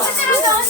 Sıçırım daha